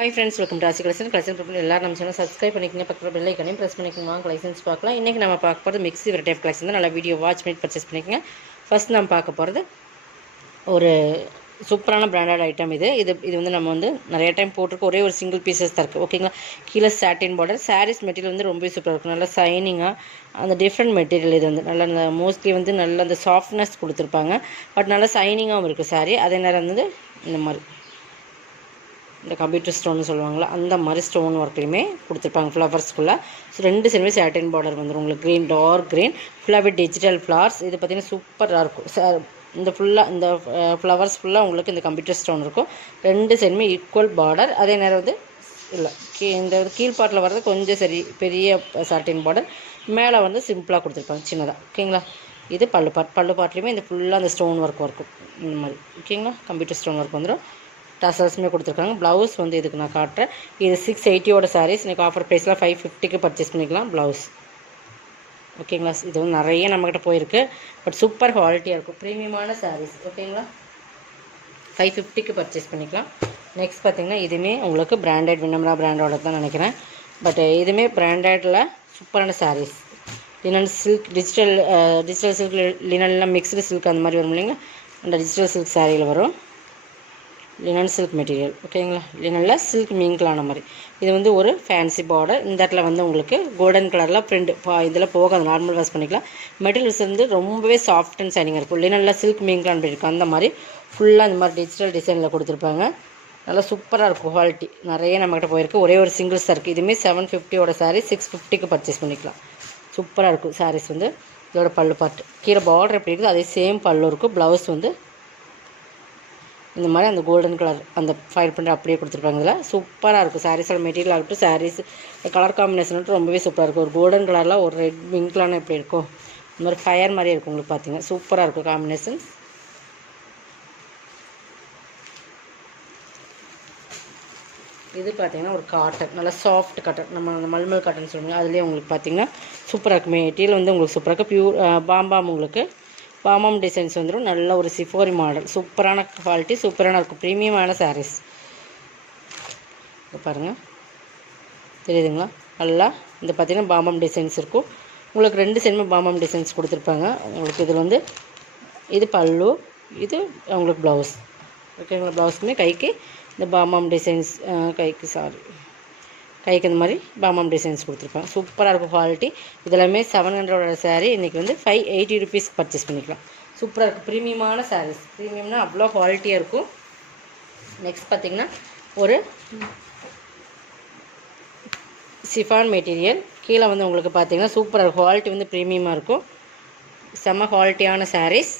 Hi friends, welcome to Asi Collection. Collection people எல்லாரும் நம்ம channel subscribe பண்ணிக்கங்க, பக்கத்துல பெல் ஐகானையும் பிரஸ் பண்ணிக்கங்க. வாங்க கலெக்ஷன்ஸ் பார்க்கலாம். இன்னைக்கு நம்ம பார்க்க போறது மிக்ஸி வெரைட்டி ஆஃப் கலெக்ஷன் தான். நல்லா வீடியோ வாட்ச் பண்ணி பர்ச்சேஸ் பண்ணிக்கங்க. ஃபர்ஸ்ட் நம்ம பார்க்க போறது ஒரு சூப்பரான பிராண்டட் ஐட்டம் இது வந்து நம்ம வந்து நிறைய டைம் போட்டிருக்க ஒரே ஒரு சிங்கிள் பீசஸ் தான் இருக்குது. ஓகேங்களா? கீழே சாட்டின் பார்டர். சாரீஸ் மெட்டீரியல் வந்து ரொம்ப சூப்பராக இருக்கும். நல்லா சைனிங்காக அந்த டிஃப்ரெண்ட் மெட்டீரியல் இது வந்து நல்லா அந்த மோஸ்ட்லி வந்து நல்ல அந்த சாஃப்ட்னஸ் கொடுத்துருப்பாங்க. பட் நல்லா சைனிங்காகவும் இருக்குது சாரீ. அதே நேரம் வந்து இந்த மாதிரி இந்த கம்ப்யூட்டர் ஸ்டோன்னு சொல்லுவாங்களா அந்த மாதிரி ஸ்டோன் ஒர்க்லையுமே கொடுத்துருப்பாங்க ஃப்ளவர்ஸ்க்குள்ளே. ஸோ ரெண்டு சைடுமே சாட்டின் பார்டர் வந்துடும் உங்களுக்கு. க்ரீன், டார்க் க்ரீன், ஃபுல்லாகவே டிஜிட்டல் ஃப்ளவர்ஸ். இது பார்த்திங்கன்னா சூப்பராக இருக்கும். இந்த ஃபுல்லாக இந்த ஃப்ளவர்ஸ் ஃபுல்லாக உங்களுக்கு இந்த கம்ப்யூட்டர் ஸ்டோன் இருக்கும். ரெண்டு சைடுமே ஈக்குவல் பார்டர். அதே நேரம் வந்து இல்லை இந்த கீழ்பாட்டில் வர்றது கொஞ்சம் சரி பெரிய சாட்டின் பார்டர், மேலே வந்து சிம்பிளாக கொடுத்துருப்பாங்க சின்னதாக. ஓகேங்களா? இது பல்லு பாட்லேயுமே இந்த ஃபுல்லாக அந்த ஸ்டோன் ஒர்க் இருக்கும் இந்த மாதிரி. ஓகேங்களா? கம்ப்யூட்டர் ஸ்டோன் ஒர்க் வந்துடும். டசல்ஸுமே கொடுத்துருக்காங்க. ப்ளவுஸ் வந்து இதுக்கு நான் காட்டுறேன். இது 680 சாரீஸ். எனக்கு ஆஃபர் ப்ரைஸில் 550க்கு பர்ச்சேஸ் பண்ணிக்கலாம் ப்ளவுஸ். ஓகேங்களா? இது வந்து நிறைய நம்மக்கிட்ட போயிருக்கு. பட் சூப்பர் குவாலிட்டியாக இருக்கும். ப்ரீமியமான சாரீஸ். ஓகேங்களா? 550க்கு பர்ச்சேஸ் பண்ணிக்கலாம். நெக்ஸ்ட் பார்த்திங்கன்னா இதுவுமே உங்களுக்கு பிராண்டட் வினம்ரா பிராண்டோட தான் நினைக்கிறேன். பட் இதுவுமே பிராண்டடில் சூப்பரான saris. Linen silk, digital silk, லினன்லாம் மிக்ஸ்டு சில்க் அந்த மாதிரி வரும் இல்லைங்க, அந்த டிஜிட்டல் சில்க் சாரியில் வரும். Linen silk material. ஓகேங்களா? லினனில் சில்க் மீங்கலான மாதிரி. இது வந்து ஒரு ஃபேன்சி பார்டர். இந்த இடத்துல வந்து உங்களுக்கு கோல்டன் கலரில் பிரிண்ட் இதில் போகாது, நார்மல் வாஷ் பண்ணிக்கலாம். மெட்டீரியல்ஸ் வந்து ரொம்பவே சாஃப்ட் அண்ட் சைனிங்காக இருக்கும். லினனில் சில்க் மீங்கலான் இருக்கும் அந்த மாதிரி ஃபுல்லாக இந்த மாதிரி டிஜிட்டல் டிசைனில் கொடுத்துருப்பாங்க. நல்லா சூப்பராக இருக்கும். குவாலிட்டி நிறைய நம்மகிட்ட போயிருக்கு. ஒரே ஒரு சிங்கிள்ஸ் தான் இருக்குது. இதுவுமே 750 சாரீ 650க்கு பர்ச்சேஸ் பண்ணிக்கலாம். சூப்பராக இருக்கும் சாரீஸ் வந்து. இதோட பல்லு பாட்டு கீழே பார்டர் எப்படி இருக்குது அதே சேம் பல்லு இருக்கும். ப்ளவுஸ் வந்து இந்த மாதிரி அந்த கோல்டன் கலர் அந்த ஃபைல் பண்ணுற அப்படியே கொடுத்துருப்பாங்க. இதில் சூப்பராக இருக்கும். சாரீஸோட மெட்டீரியல் ஆகட்டும், சாரீஸ் கலர் காம்பினேஷன் ரொம்பவே சூப்பராக இருக்கும். ஒரு கோல்டன் கலரில் ஒரு ரெட் விங்க்லான எப்படி இருக்கும், இந்த மாதிரி ஃபயர் மாதிரியே இருக்கும் உங்களுக்கு. பார்த்தீங்கன்னா சூப்பராக இருக்கும் காம்பினேஷன். இது பார்த்தீங்கன்னா ஒரு காட்டன், நல்லா சாஃப்ட் காட்டன், நம்ம அந்த மல்மல் காட்டன் சொல்லுவாங்க. அதுலேயே உங்களுக்கு பார்த்தீங்கன்னா சூப்பராக இருக்கும். மெட்டீரியல் வந்து உங்களுக்கு சூப்பராக இருக்கும். பியூர் பாம்பாம் உங்களுக்கு பாமாம் டிசைன்ஸ் வந்துடும். நல்ல ஒரு சிஃபோரி மாடல். சூப்பரான குவாலிட்டி, சூப்பரான இருக்கும். ப்ரீமியமான சாரீஸ். பாருங்கள் தெரியுதுங்களா? நல்லா இந்த பார்த்திங்கன்னா பாமாம் டிசைன்ஸ் இருக்கும். உங்களுக்கு ரெண்டு சைடுமே பாமாம் டிசைன்ஸ் கொடுத்துருப்பாங்க. உங்களுக்கு இதில் வந்து இது பல்லு, இது உங்களுக்கு ப்ளவுஸ். ஓகேங்களா? ப்ளவுஸுமே கைக்கு இந்த பாமாம் டிசைன்ஸ், கைக்கு இந்த மாதிரி பாமாம் டிசைன்ஸ் கொடுத்துருப்பாங்க. சூப்பராக இருக்கும் குவாலிட்டி. இதெல்லாமே 700 சாரீ இன்றைக்கி வந்து 580 ருபீஸ்க்கு பர்ச்சேஸ் பண்ணிக்கலாம். சூப்பராக இருக்குது. ப்ரீமியமான சாரீஸ். ப்ரீமியம்னா அவ்வளோ குவாலிட்டியாக இருக்கும். நெக்ஸ்ட் பார்த்திங்கன்னா ஒரு சிஃபான் மெட்டீரியல். கீழே வந்து உங்களுக்கு பார்த்திங்கன்னா சூப்பராக குவாலிட்டி வந்து ப்ரீமியமாக இருக்கும். செம்ம குவாலிட்டியான சாரீஸ்.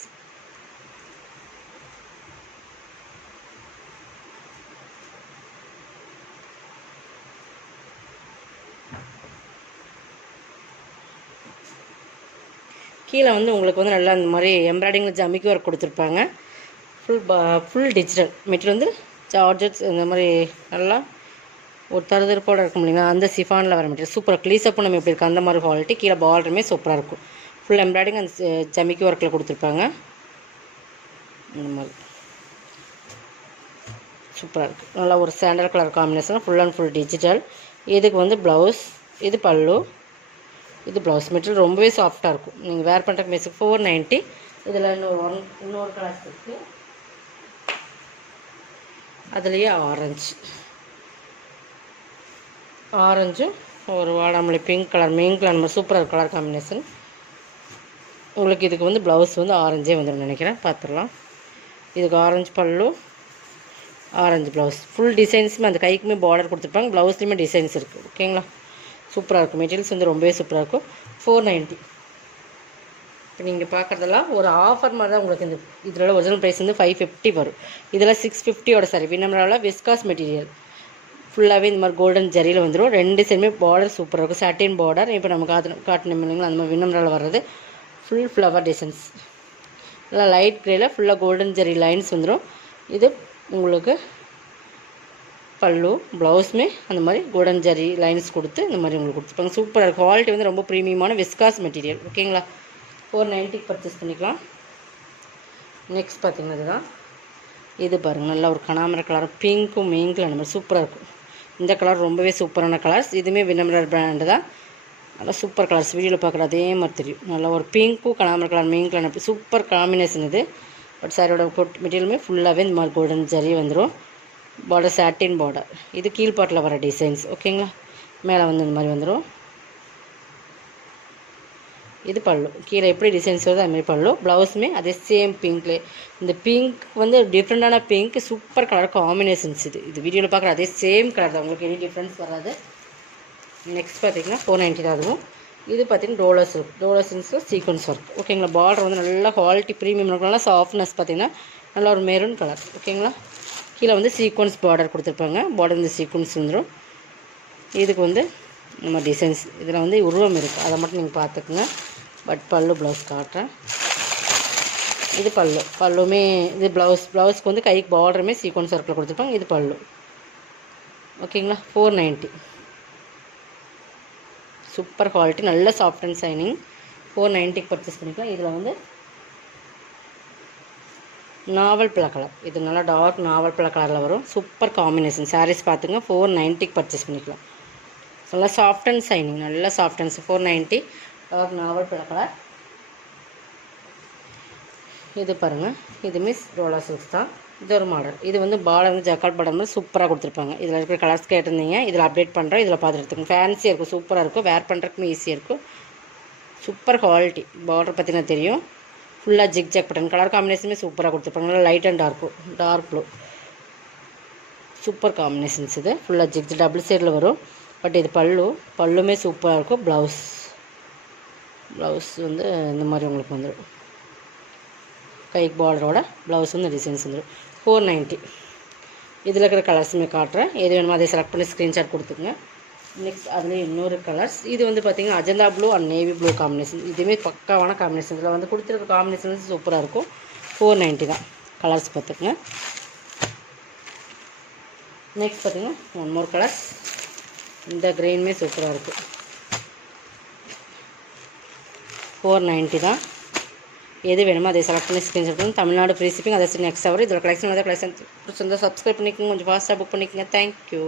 கீழே வந்து உங்களுக்கு வந்து நல்லா இந்த மாதிரி எம்ப்ராய்டிங்கில் ஜமிக்கி ஒர்க் கொடுத்துருப்பாங்க. ஃபுல் டிஜிட்டல் மெட்டீரியல் வந்து ஜார்ஜெட்ஸ் இந்த மாதிரி நல்லா ஒரு தருதருப்போடு இருக்கும் இல்லைங்களா, அந்த சிஃபானில் வர மெட்டீரியல் சூப்பராக க்ளீஸப் நம்ம எப்படி இருக்குது அந்த மாதிரி குவாலிட்டி. கீழே பார்டருமே சூப்பராக இருக்கும். ஃபுல் எம்ப்ராய்டிங் அந்த ஜமிக்கி ஒர்க்கில் கொடுத்துருப்பாங்க. இந்த மாதிரி சூப்பராக இருக்குது. நல்லா ஒரு sandal colour combination, full and full digital. இதுக்கு வந்து ப்ளவுஸ், இது பல்லு, இது ப்ளவுஸ். மெட்டீரியல் ரொம்பவே சாஃப்டாக இருக்கும். நீங்கள் வேர் பண்ணுறக்கு மெஸ் 490. இதில் இன்னொரு கலர்ஸ் இருக்குது. அதுலேயே ஆரஞ்சும் ஒரு வாடாமல்லி பிங்க் கலர் மெயின் கலர் மாதிரி சூப்பராக கலர் காம்பினேஷன். உங்களுக்கு இதுக்கு வந்து ப்ளவுஸ் வந்து ஆரஞ்சே வந்துடும் நினைக்கிறேன். பார்த்துடலாம். இதுக்கு ஆரஞ்சு பல்லு, ஆரஞ்சு ப்ளவுஸ். ஃபுல் டிசைன்ஸுமே அந்த கைக்குமே பார்டர் கொடுத்துருப்பாங்க. ப்ளவுஸ்லேயுமே டிசைன்ஸ் இருக்குது. ஓகேங்களா? சூப்பராக இருக்கும். மெட்டீரியல்ஸ் வந்து ரொம்பவே சூப்பராக இருக்கும். 490. இப்போ நீங்கள் பார்க்குறதெல்லாம் ஒரு ஆஃபர் மாதிரி தான் உங்களுக்கு. இதோட ஒரிஜினல் ப்ரைஸ் வந்து 550 வரும். இதில் 650 சாரி. வினம்ராவில் விஸ்காஸ் மெட்டீரியல் ஃபுல்லாகவே இந்த மாதிரி கோல்டன் ஜரியில் வந்துடும். ரெண்டு சைடுமே பார்டர் சூப்பராக இருக்கும். சாட்டின் பார்டர். இப்போ நம்ம காட்டணும் இல்லைங்களா, அந்த மாதிரி வினம்ராவில் வர்றது ஃபுல் ஃப்ளவர் டிசைன்ஸ். நல்லா லைட் க்ரேயில் ஃபுல்லாக கோல்டன் ஜரி லைன்ஸ் வந்துடும். இது உங்களுக்கு பல்லு, ப்ளவுஸுமே அந்த மாதிரி கோல்டன் ஜரி லைன்ஸ் கொடுத்து இந்த மாதிரி உங்களுக்கு கொடுத்துருப்பாங்க. சூப்பராக இருக்கும். குவாலிட்டி வந்து ரொம்ப ப்ரீமியமான விஸ்காஸ் மெட்டீரியல். ஓகேங்களா? 490க்கு பர்ச்சேஸ் பண்ணிக்கலாம். நெக்ஸ்ட் பார்த்திங்கன்னா இதுதான். இது பாருங்கள் நல்லா ஒரு கனாமர கலர் பிங்க்கும் மெயின்கில் அந்த மாதிரி சூப்பராக இருக்கும். இந்த கலர் ரொம்பவே சூப்பரான கலர்ஸ். இதுவுமே வினம்ரர் பிராண்டு தான். நல்லா சூப்பர் கலர்ஸ். வீடியோவில் பார்க்குற அதே மாதிரி தெரியும். நல்லா ஒரு பிங்க்கும் கலாமர் colour main colour super combination இது. பட் சாரியோட மெட்டீரியலுமே ஃபுல்லாகவே இந்த மாதிரி கோல்டன் ஜரி வந்துடும். Border satin border. இது கீழ்பாட்டில் வர டிசைன்ஸ் ஓகேங்களா. மேலே வந்து இந்த மாதிரி வந்துடும். இது பல்லு. கீழே எப்படி டிசைன்ஸ் வருது அதுமாதிரி பல்லு. ப்ளவுஸுமே அதே சேம் பிங்க்லே. இந்த பிங்க் வந்து டிஃப்ரெண்ட்டான பிங்க் சூப்பர் கலர் காம்பினேஷன்ஸ். இது வீடியோவில் பார்க்குற அதே சேம் கலர் தான். உங்களுக்கு எனி டிஃப்ரென்ஸ் வராது. நெக்ஸ்ட் பார்த்திங்கன்னா 490 தான். அதுவும் இது பார்த்திங்கன்னா டோலர் சில்க்ஸில் சீக்வன்ஸ் ஒர்க் ஓகேங்களா. பார்டர் வந்து நல்லா குவாலிட்டி ப்ரீமியம் இருக்கும். நல்லா சாஃப்ட்னஸ் பார்த்திங்கன்னா நல்லா ஒரு மெரூன் கலர் ஓகேங்களா. கீழே வந்து சீக்வன்ஸ் பார்டர் கொடுத்துருப்பாங்க. பார்டர் இந்த சீக்வன்ஸ் வந்துடும். இதுக்கு வந்து நம்ம டிசைன்ஸ் இதில் வந்து உருவம் இருக்குது, அதை மட்டும் நீங்கள் பார்த்துக்குங்க. பட் பல்லு ப்ளவுஸ் காட்டுறேன். இது பல்லுமே இது ப்ளவுஸ்க்கு வந்து கைக்கு பார்டருமே சீக்வன்ஸ் ஒர்க்கில் கொடுத்துருப்பாங்க. இது பல்லு ஓகேங்களா. 490 சூப்பர் குவாலிட்டி, நல்ல சாஃப்ட் அண்ட் ஷைனிங். 490 பர்ச்சேஸ் பண்ணிக்கலாம். இதில் வந்து நாவல் பிளா கலர். இது நல்லா டார்க் நாவல் பிளா கலரில் வரும். Super combination. சாரீஸ் பார்த்துங்க. 490 பர்ச்சேஸ் பண்ணிக்கலாம். நல்லா சாஃப்ட் அண்ட் ஷைனிங், நல்லா சாஃப்ட் அண்ட் 490 டார்க் நாவல் பிளா கலர். இது பாருங்கள், இது மிஸ் ரோலா சில்க்ஸ் தான். இது ஒரு மாடல். இது வந்து பார்டர் வந்து ஜக்கால் பார்டர் மாதிரி சூப்பராக கொடுத்துருப்பாங்க. இதில் இருக்கிற கலர்ஸ் கேட்டிருந்தீங்க. இதில் அப்டேட் பண்ணுறோம். இதில் பார்த்துட்டு எடுத்துக்கோங்க. ஃபேன்சியாக இருக்கும், சூப்பராக இருக்கும். வேர் பண்ணுறதுக்குமே ஈஸியாக இருக்கும். Super quality. பார்டர் பார்த்தீங்கன்னா தெரியும். ஃபுல்லாக ஜிக் ஜாக் பட்டன். கலர் காம்பினேஷனுமே சூப்பராக கொடுத்துருப்பாங்க. நல்லா light and dark blue super combinations. இது ஃபுல்லாக ஜிக் டபுள் சைடில் வரும். பட் இது பல்லுமே சூப்பராக இருக்கும். ப்ளவுஸ் வந்து இந்த மாதிரி உங்களுக்கு வந்துடும். கைக்கு பார்டரோட ப்ளவுஸ் வந்து டிசைன்ஸ் வந்துடும். 490. இதில் இருக்கிற கலர்ஸுமே காட்டுறேன். எது வேணுமோ அதை செலக்ட் பண்ணி ஸ்க்ரீன்ஷாட் கொடுத்துக்குங்க. நெக்ஸ்ட் அதுலேயே இன்னொரு கலர்ஸ். இது வந்து பார்த்திங்கன்னா Ajanta blue and navy blue combination. இதுவுமே பக்காவான காம்பினேஷன். இதில் வந்து கொடுத்துருக்க காம்பினேஷன் வந்து சூப்பராக இருக்கும். 490 தான். கலர்ஸ் பார்த்துக்குங்க. நெக்ஸ்ட் பார்த்திங்கன்னா ஒன் மோர் கலர்ஸ். இந்த க்ரீனுமே சூப்பராக இருக்குது. 490 தான். எது வேணுமோ அதை செலக்ட் பண்ணி ஸ்க்ரீன்ஷாட் பண்ணி தமிழ்நாடு ஃப்ரீ ஷிப்பிங். அதை நெக்ஸ்ட் ஹவர் இதில் கலெக்ஷன் பிடிச்சிருந்தா சப்ஸ்கிரைப் பண்ணிக்கோங்க. கொஞ்சம் ஃபாஸ்ட்டாக புக் பண்ணிக்கோங்க. தேங்க்யூ.